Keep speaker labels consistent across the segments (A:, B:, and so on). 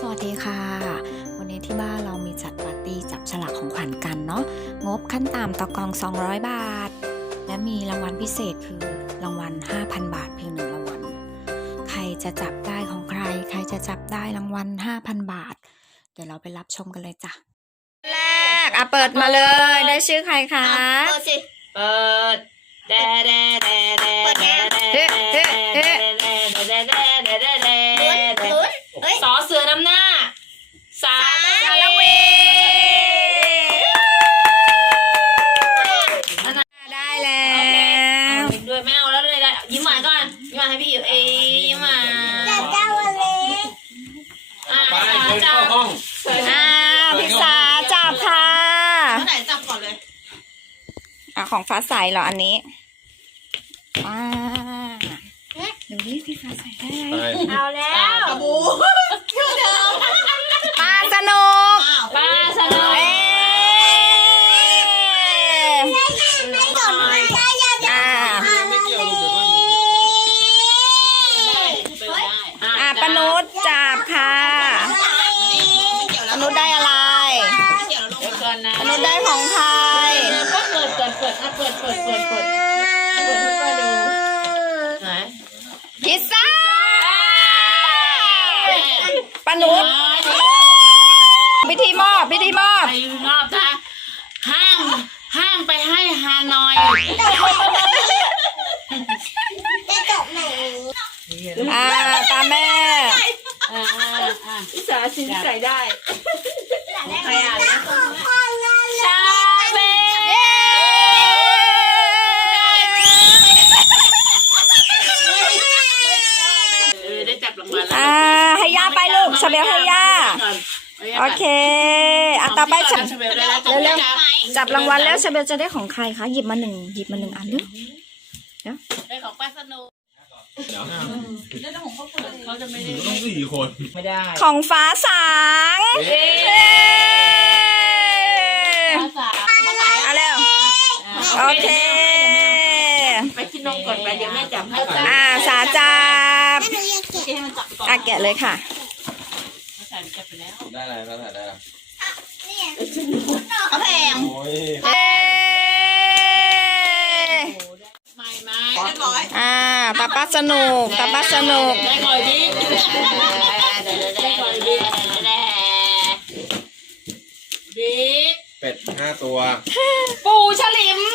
A: วัสดีค่ะวันนี้ที่บ้านเรามีจัดปาร์ตี้จับฉลากของขวัญกันเนาะงบขั้นต่ำต่อกล่อง200 บาทและมีรางวัลพิเศษคือรางวัล 5,000 บาทเพียง1รางวัลใครจะจับได้ของใครจะจับได้รางวัล 5,000 บาทเดี๋ยวเราไปรับชมกันเลยจ้ะแรกเปิดมาเลยได้ชื่อใครคะ
B: เปิดสิเปิดเด้เด้เด้เด้เด้เด้เด้เด้เด้เด้เด้เด้เด้เด้เด้สอเสือนำหน้าสาละเว
A: ได้แล้ว
B: ด้วยไม่เอาแล้วเลยยิ้มหวานก่อนยิ้มหวานให้พี่อยู่ยิ้มหวานจับห้อง
A: พี่สาจับค่ะ
B: ไหนจับก่อนเลย
A: ของฟ้าใสเหรออันนี้ดูดิพี่ฟ้าใสได้
B: เอาแล้วกระบู
A: ปลาสนุกปนุษจับค่ะปนุษได้อะไรปนุษได้ของใคร
B: ก็เปิดดูไหน
A: พิซซ่าปนุษพิธีมอบ
B: จ้ะห้ามไปให้ฮานอย
A: ตาแม่
B: พี่สาสินใส่ได้ใครอ่านชาเบได้จับรางวัล
A: ให้ย่าไปลูกชาเบลให้ย่าโอเคต่อไปจับเร็วๆจับรางวัลแล้วชาเบลจะได้ของใครคะหยิบมาหนึ่งอันเดี๋ยว
B: ได้ของป้าสนุกเขาจะไม่ได้
C: ต้อง4 คน
B: ไม่ได้
A: ของฟ้าสางเอาเร็วโอเค
B: ไปที่นมก่อนไปเดี๋ยวแม่จับให้
A: สาจับแกะเลยค่ะ
C: ได้อะไรก็ได้
B: เอาแพง
A: ตาป้าสนุกได้
B: ก่อยบิ๊ก
C: เป็ด5 ตัว
B: ปูฉลิม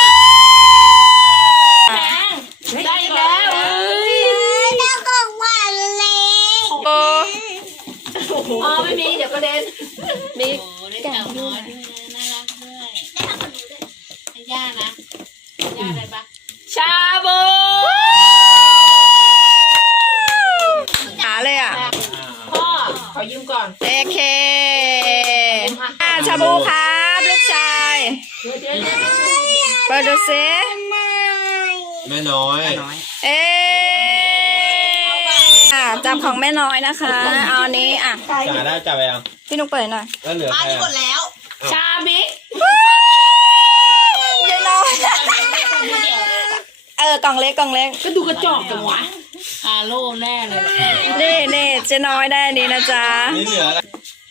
B: ได้แล้ว
A: ได้ของหวานเลย
B: ไม่มีเดี๋ยวก็เด่นมีแกะด้วยน่ารักด้วยได้ทำคนดูด้วยให้ย่านะย่าอะไรปะชาบู
A: เลย
B: พ่อขอยืมก่อน
A: โอเคชาบูครับลูกชายเปิดดูสิ
C: แม่น้อย
A: จับของแม่น้อยนะคะเอานี้
C: จ่าได้จับไปยัง
A: พี่นุ๊กเปิดหน่อย
C: แล้วเหลือใคร
B: หมดแล้วชาบิ๊ก
A: ยายน้อยกล่องเล็ก
B: ก็ดูกระจอกจังวะโล่แน่เลย
A: นี่เจ๊น้อยได้นี้นะจ๊ะ
C: นี่เหลืออะไร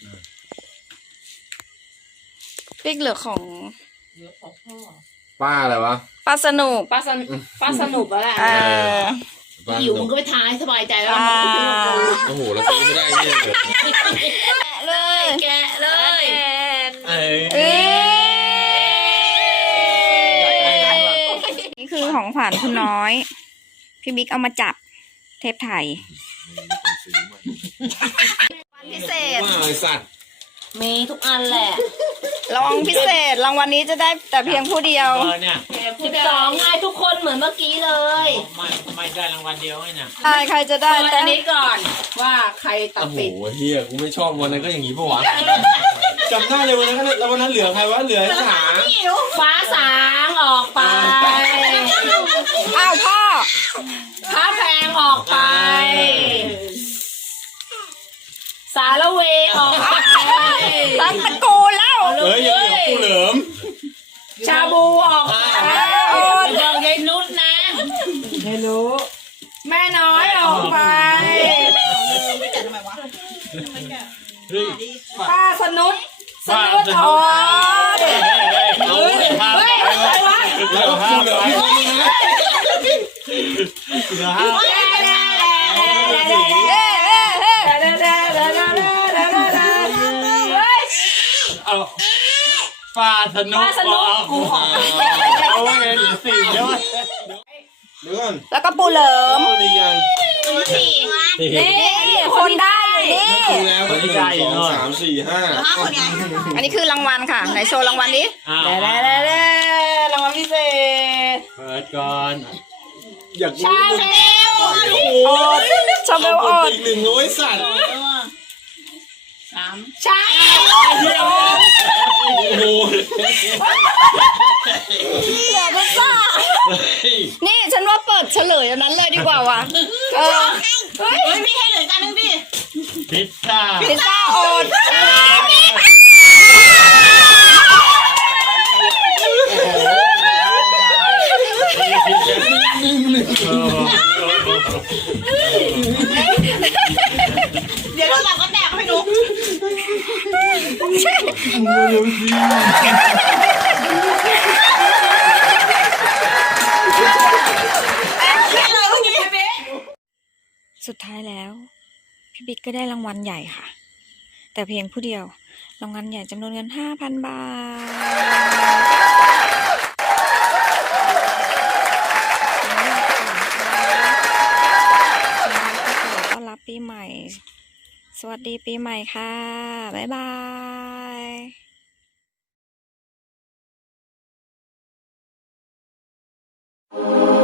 A: ปิ๊กเหลือของ
C: พ่อป้าอะไรวะ
A: ป้าสนุก
B: แล้วแหละหิวมึงก็ไปทายสบายใจแล้ว
C: โอ้โหแล้วซื้อไม่ได้เนี่ย
B: แกะเลย
A: นี่คือของขวัญคุณน้อยพี่บิ๊กเอามาจับเทปไทยวันพิเศษ
C: สัตว์
B: มีทุกอันแหละ
A: รางวัลพิเศษรางวัลนี้จะได้แต่เพียงผู้เดียว
B: 12ไงทุกคนเหมือนเมื่อกี้เลย
D: ไม่ได้รางวัลเดียวไงนะ
A: ใครจะได้
B: แต่นี้ก่อนว่าใครตัดสิน
C: โอ้โหเฮียกูไม่ชอบวันนั้นก็อย่างนี้ปะวะจำได้เลยวันนั้นแล้ววันนั้นเหลือใครวะเหลือ
B: ฟ้าสางออกไป
A: อ้าวพ่อ
B: พระแพงออกไปสารเวออกไป
A: ตั้งตะกูแล้ว
C: ยังเหลือกูเหลิม
B: ชาบูออกไปบอกยายนุชนะไม่รู้แม่น้อยออกไป
C: เฮ้ย
A: ป้าสนุกอ๋อเด็ก
C: เฮ้ยอะไรวะแล้วกูเหลือพี่คนนึงนะเหลือห้า
D: เอาปลาสนุกกูขอเอาไว้ไงเหลือสี่ใช่ไหม
C: เดี๋ยวก่อน
A: แล้วก็ปูเหลิม
C: นี่ยัง
A: นี่คนได้อยู่นี่
C: ดูแล้ว1 2 3 4 5
A: อันนี้คือรางวัลค่ะไหนโชว์รางวัลนี้
D: อ้าว
A: รางวัลพิเศษ
D: เปิดก่อน
C: อยากรู้โอ้
A: โอดชมเบลโอด
C: อีก100สัตว์
A: ใช่
C: โอ้โห
A: เหลือพิซซ่านี่ฉันว่าเปิดเฉลยอันนั้นเลยดีกว่าว่ะเฮ้ยพี่ให้เหลือจานนึงพี่
D: พิซซ่า
A: พิซซ่าโอด
E: เดี๋ยวเราก็แตกให้ดู
A: สุดท้ายแล้ว พี่บิ๊กก็ได้รางวัลใหญ่ค่ะ แต่เพียงผู้เดียวรางวัลใหญ่จำนวนเงิน 5,000 บาทต้อนรับปีใหม่ สวัสดีปีใหม่ค่ะ บ๊ายบาย